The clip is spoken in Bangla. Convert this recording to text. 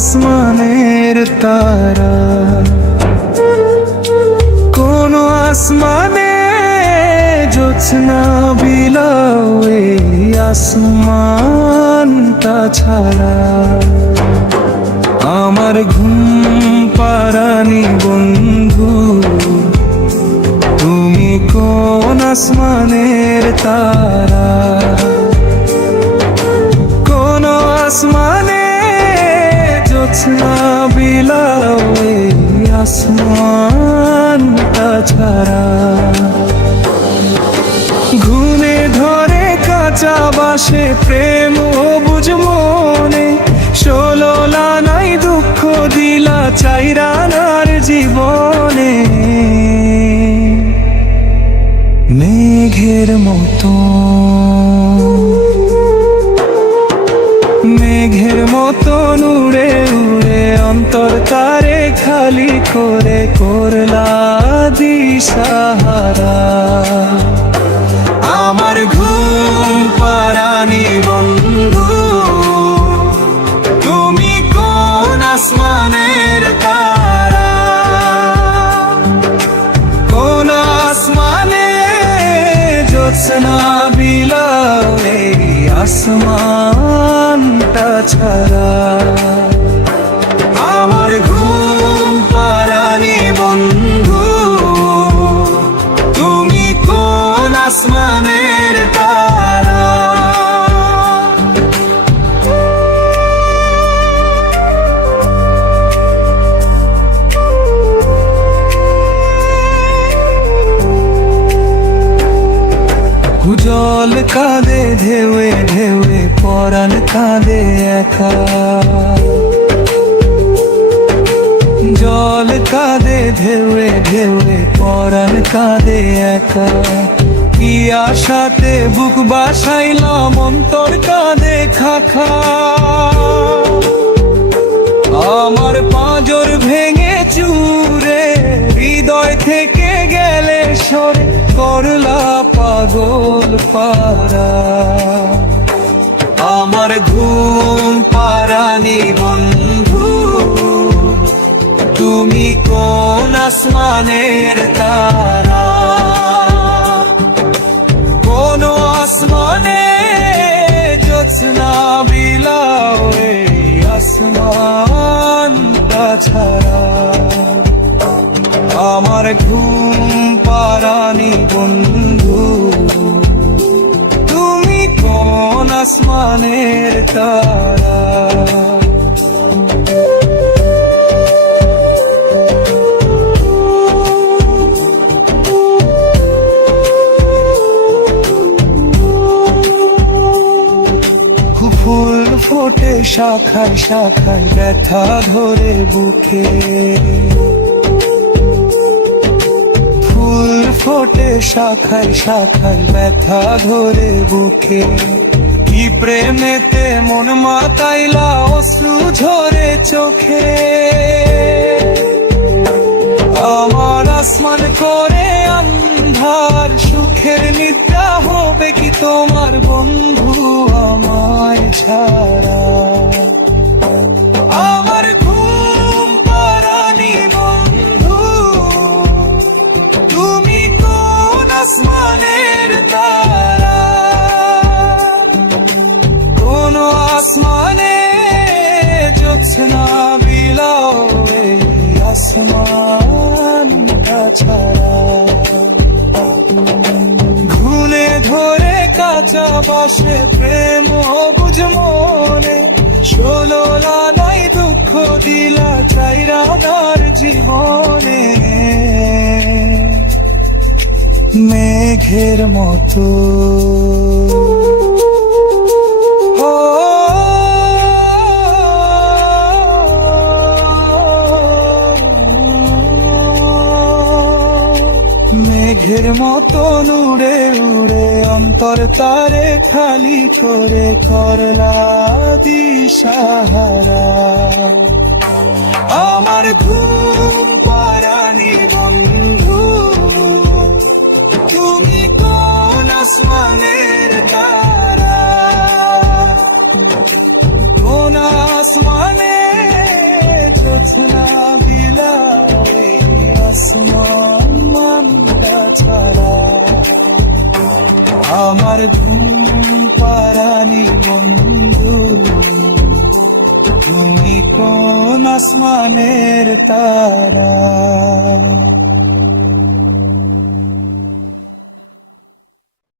আসমানের তারা, কোন আসমানে জোছনা বিলাও এই আসমানটা ছাড়া। আমার ঘুম পাড়ানি বন্ধু, তুমি কোন আসমানের তারা, কোন আসমানে জোছনা বিলাও এই আসমানটা ছাড়া। ঘুমে ধরে কাঁচা বাসে প্রেম ও বুঝ মনে, ষোলো লানাই দুঃখ দিলা চাইরানার জীবনে। মেঘের মতো, মেঘের মতো উড়ে উড়ে অন্তর তারে খালি করে করলা দিশাহারা। আমার ঘুম পাড়ানি বন্ধু, তুমি কোন আসমানের তারা, কোন আসমানে জোছনা বিলাও এই আসমানটা ছাড়া। আমার ঘুম পাড়ানি বন্ধু, তুমি কোন আসমানের তারা। জল কাঁদে ঢেউয়ে ঢেউয়ে পরাণ কাঁদে একা, জল কাঁদে ঢেউয়ে ঢেউয়ে পরাণ কাঁদে একা। কি আশাতে বুক বাসাইলাম অন্তর কাঁদে খাখা। আমার পাঁজর ভেঙে চুরে হৃদয় থেকে গেলে সরে করলা পাগল পারা। আমার ঘুম পাড়ানি বন্ধু, তুমি কোন আসমানের তারা, কোন আসমানে জোছনা বিলাও এই আসমানটা ছাড়া। আমার ঘুম পাড়ানি বন্ধু, তুমি কোন আসমানের তারা। ফুল ফোটে শাখায় শাখায় ব্যথা ধরে বুকে, ফুল ফোটে শাখায় শাখায় ব্যথা ধরে বুকে। কি প্রেমেতে মন মাতাইলা অশ্রু ঝরে চোখে। আমার আসমান করে আন্ধার, সুখের নিদ্রা হবে কি তোমার বন্ধু আমায় ছাড়া। আমার ঘুম পাড়ানি বন্ধু, তুমি কোন আসমানের তারা, কোন আসমানে জোছনা বিলাও এই আসমানটা ছাড়া। ঘুনে ধরে কাঁচা বাসে প্রেম বুঝ মনে, ষোলো লানাই দুঃখ দিলা চাইরানার জীবনে। মেঘের মতো মেঘের মতো উড়ে উড়ে অন্তর তারে খালি করে করলা দিশাহারা। আমার ঘুম পাড়ানি বন্ধু, তুমি কোন আসমানের তারা, কোন আসমানে আসমানের তারা।